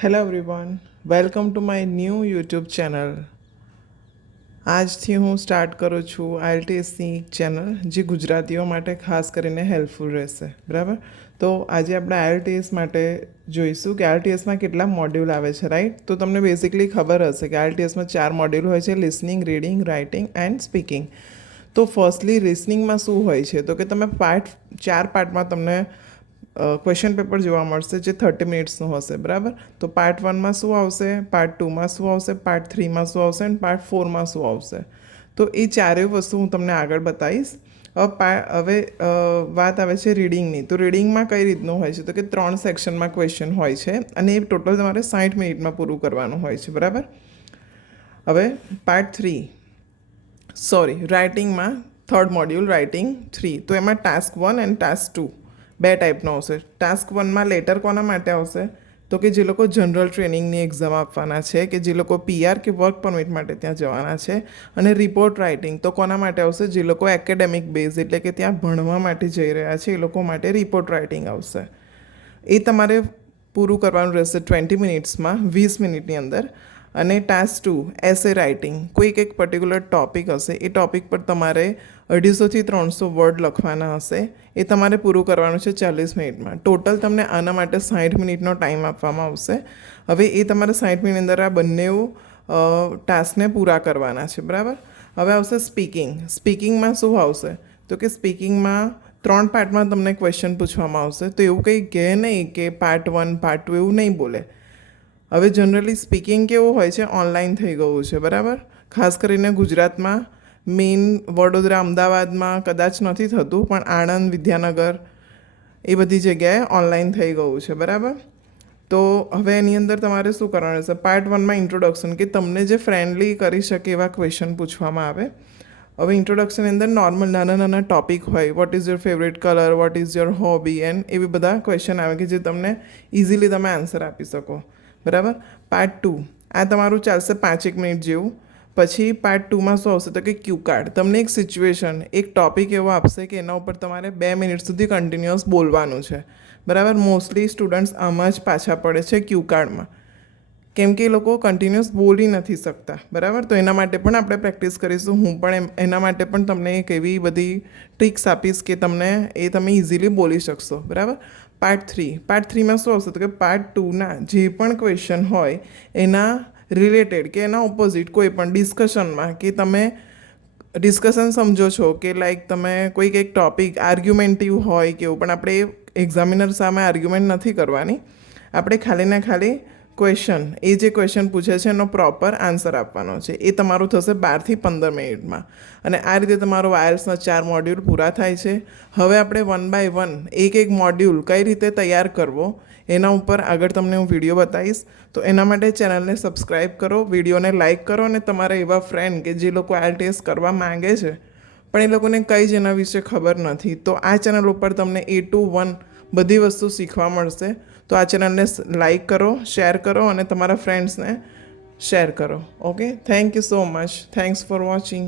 Hello everyone, welcome to my new YouTube channel. આજથી હું start કરું છું આઈએલટીએસની ચેનલ, જે ગુજરાતીઓ માટે ખાસ કરીને હેલ્પફુલ રહેશે. બરાબર? તો આજે આપણે આઈએલટીએસ માટે જોઈશું કે આઈએલટીએસમાં કેટલા મોડ્યુલ આવે છે, રાઈટ? તો તમને બેઝિકલી ખબર હશે કે આઈએલટીએસમાં 4 મોડ્યુલ હોય છે: listening, reading, writing and speaking. તો ફર્સ્ટલી લિસનિંગમાં શું હોય છે? તો કે તમે 4 પાર્ટમાં તમને ક્વેશ્ચન પેપર જોવા મળશે, જે 30 મિનિટ્સનું હશે. બરાબર? તો પાર્ટ 1માં શું આવશે, પાર્ટ 2માં શું આવશે, પાર્ટ 3માં શું આવશે અને પાર્ટ 4માં શું આવશે. તો એ ચારેય વસ્તુ હું તમને આગળ બતાવીશ. હવે વાત આવે છે રીડિંગની. તો રીડિંગમાં કઈ રીતનું હોય છે? તો કે 3 સેક્શનમાં ક્વેશ્ચન હોય છે અને એ ટોટલ તમારે 60 મિનિટમાં પૂરું કરવાનું હોય છે. બરાબર? હવે પાર્ટ 3 રાઇટિંગમાં 3rd મોડ્યુલ રાઇટિંગ 3. તો એમાં ટાસ્ક 1 એન્ડ ટાસ્ક 2 બે ટાઈપનો આવશે. ટાસ્ક 1માં લેટર કોના માટે આવશે? તો કે જે લોકો જનરલ ટ્રેનિંગની એક્ઝામ આપવાના છે, કે જે લોકો પીઆર કે વર્ક પરમિટ માટે ત્યાં જવાના છે. અને રિપોર્ટ રાઇટિંગ તો કોના માટે આવશે? જે લોકો એકેડેમિક બેઝ એટલે કે ત્યાં ભણવા માટે જઈ રહ્યા છે, એ લોકો માટે રિપોર્ટ રાઇટિંગ આવશે. એ તમારે પૂરું કરવાનું રહેશે 20 મિનિટ્સમાં, 20 મિનિટની અંદર. અને ટાસ્ક 2 એસે રાઇટિંગ, કોઈક એક પર્ટિક્યુલર ટૉપિક હશે, એ ટૉપિક પર તમારે 250થી 300 વર્ડ લખવાના હશે. એ તમારે પૂરું કરવાનું છે 40 મિનિટમાં. ટોટલ તમને આના માટે 60 મિનિટનો ટાઈમ આપવામાં આવશે. હવે એ તમારે 60 મિનિટની અંદર આ બંને ટાસ્કને પૂરા કરવાના છે. બરાબર? હવે આવશે સ્પીકિંગ. સ્પીકિંગમાં શું આવશે? તો કે સ્પીકિંગમાં 3 પાર્ટમાં તમને ક્વેશ્ચન પૂછવામાં આવશે. તો એવું કંઈ કહે નહીં કે પાર્ટ 1 પાર્ટ 2 એવું નહીં બોલે. હવે જનરલી સ્પીકિંગ કેવું હોય છે? ઓનલાઈન થઈ ગયું છે. બરાબર? ખાસ કરીને ગુજરાતમાં મેઇન વડોદરા, અમદાવાદમાં કદાચ નથી થતું, પણ આણંદ, વિદ્યાનગર એ બધી જગ્યાએ ઓનલાઈન થઈ ગયું છે. બરાબર? તો હવે એની અંદર તમારે શું કરવાનું રહેશે? પાર્ટ 1માં ઇન્ટ્રોડક્શન, કે તમને જે ફ્રેન્ડલી કરી શકે એવા ક્વેશ્ચન પૂછવામાં આવે. હવે ઇન્ટ્રોડક્શનની અંદર નોર્મલ નાના નાના ટોપિક હોય. What is your favourite colour, what is your hobby, and એવી બધા ક્વેશ્ચન આવે કે જે તમને ઇઝીલી તમે આન્સર આપી શકો. બરાબર? પાર્ટ 2 આ તમારું ચાલશે 5 મિનિટ જેવું. પછી પાર્ટ 2માં શું આવશે? તો કે ક્યુ કાર્ડ. તમને એક સિચ્યુએશન, એક ટૉપિક એવો આપશે કે એના ઉપર તમારે 2 મિનિટ સુધી કન્ટિન્યુઅસ બોલવાનું છે. બરાબર? મોસ્ટલી સ્ટુડન્ટ્સ આમાં જ પાછા પડે છે, ક્યુ કાર્ડમાં, કેમ કે એ લોકો કન્ટિન્યુઅસ બોલી નથી શકતા. બરાબર? તો એના માટે પણ આપણે પ્રેક્ટિસ કરીશું. હું પણ એના માટે પણ તમને એક એવી બધી ટ્રિક્સ આપીશ કે તમે ઇઝીલી બોલી શકશો. બરાબર? પાર્ટ 3માં શું આવશે? તો કે પાર્ટ 2ના જે પણ ક્વેશ્ચન હોય એના રિલેટેડ કે એના ઓપોઝિટ કોઈ પણ ડિસ્કશનમાં, કે તમે ડિસ્કશન સમજો છો કે લાઈક તમે કોઈક એક ટૉપિક આર્ગ્યુમેન્ટિવ હોય કે એવું, પણ આપણે એક્ઝામિનર સામે આર્ગ્યુમેન્ટ નથી કરવાની. આપણે ખાલી ને ખાલી ક્વેશ્ચન, એ જે ક્વેશ્ચન પૂછે છે એનો પ્રોપર આન્સર આપવાનો છે. એ તમારું થશે 12થી 15 મિનિટમાં. અને આ રીતે તમારો આઈએલ્સના 4 મોડ્યુલ પૂરા થાય છે. હવે આપણે 1 બાય 1 એક મોડ્યુલ કઈ રીતે તૈયાર કરવો એના ઉપર આગળ તમને હું વિડીયો બતાવીશ. તો એના માટે ચેનલને સબસ્ક્રાઈબ કરો, વિડીયોને લાઇક કરો, અને તમારા એવા ફ્રેન્ડ કે જે લોકો આઈએલટીએસ કરવા માંગે છે પણ એ લોકોને કંઈ જ એના વિશે ખબર નથી, તો આ ચેનલ ઉપર તમને A to 1 બધી વસ્તુ શીખવા મળશે. તો આ ચેનલને લાઇક કરો, શેર કરો અને તમારા ફ્રેન્ડ્સને શેર કરો. Okay, thank you so much. Thanks for watching.